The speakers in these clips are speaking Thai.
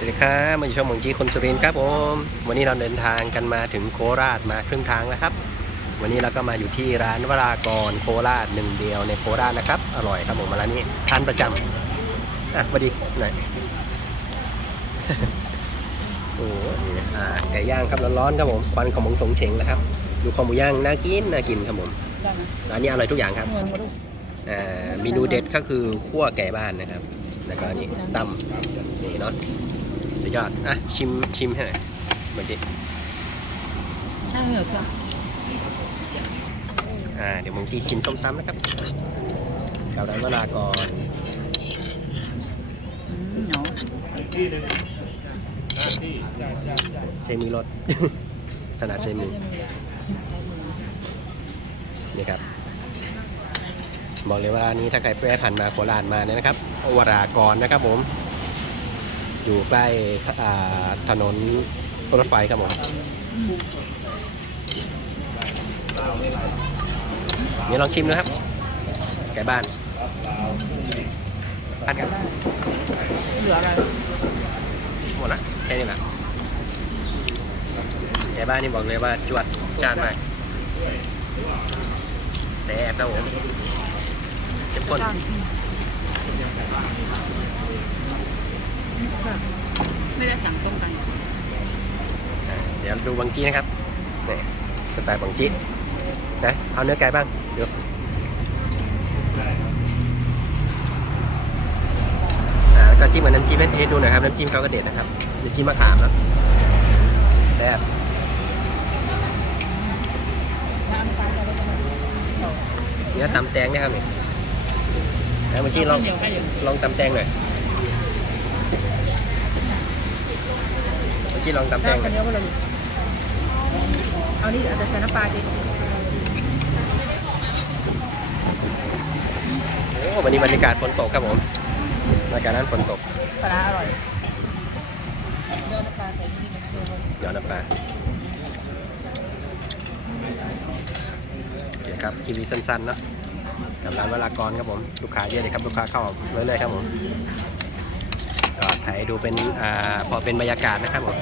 สวัสดีครับมาอยู่ช่องเมืองจีคนสุรินทร์ครับผมวันนี้เราเดินทางกันมาถึงโคราชมาครึ่งทางแล้วครับ วันนี้เราก็มาอยู่ที่ร้านวรากรโคราชหนึ่งเดียวในโคราชนะครับอร่อยครับผมมาร้านนี้ทานประจำอะสวัสดีหน่อยโอ้โหนี่อ่าไก่ย่างครับร้อนๆครับผมควันของมงสงเฉงแล้วครับ ดูคอหมูย่างน่ากินน่ากินครับผมได้ไหมร้านนี้อร่อยทุกอย่างครับเงินมาดูอ่าเมนูเด็ดก็คือคั่วไก่บ้านนะครับ แล้วก็นี่ตำนี่เนาะ สุดยอด อะ ชิมชิมให้หน่อยเมื่อกี้ให้เหงื่อค่ะอ่า เดี๋ยวเมื่อกี้ชิมส้มตำนะครับกับร้านวรากรอืมเหนียวใช้มือรถถนัดใช้มือนี่ครับบอกเลยว่าร้านนี้ถ้าใครแวะผ่านมาโคราชมาเนี่ยนะครับวรากรนะครับผม อยู่ใกล้ถนนรถไฟครับผมเดี๋ยวลองชิมนะครับ ไก่บ้านบ้านครับเหลืออะไรหมดละแค่นี้แหละไก่บ้านนี่บอกเลยว่าจวดจานมากแซ่บครับผมเข้มข้น ไม่ได้สั่งส้มกันเดี๋ยวดูบังจีนะครับนี่สไตล์บังจีนะเอาเนื้อไก่บ้างเดี๋ยวแล้วก็จิ้มกับน้ำจิ้มให้ดูหน่อยครับน้ำจิ้มเขาก็เด็ดนะครับน้ำจิ้มมะขามเนอะแซ่บเนื้อตำแตงนะครับนี่แล้วบังจี้ลองลองตำแตงหน่อย บังจี้ลองตำแตจ้างงหคน่อนยเดียวก็เลยเอานี่เอาแต่ใส่น้ำปลาดิโอ้วันนี้บรรยากาศฝนตกครับผมบรรยากาศนั้นฝนตกปลาร้าอร่อยเนื้อน้ำปลาใส่นี่มันคือหยอดน้ำปลาโอเคครับคลิปนี้สั้นๆเนาะกับร้านวรากรครับผม ลูกค้าเยอะเลยครับ ลูกค้าเข้าเรื่อยๆครับผม ก็ถ่ายดูเป็นอ่าพอเป็นบรรยากาศนะครับผม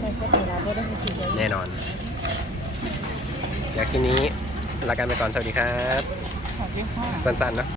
ไม่ใช่ปลาร้าเพราะได้มีสีเลยแน่นอน จากที่นี้ลากันไปก่อนสวัสดีครับขอที่ห้าสั้นๆเนาะ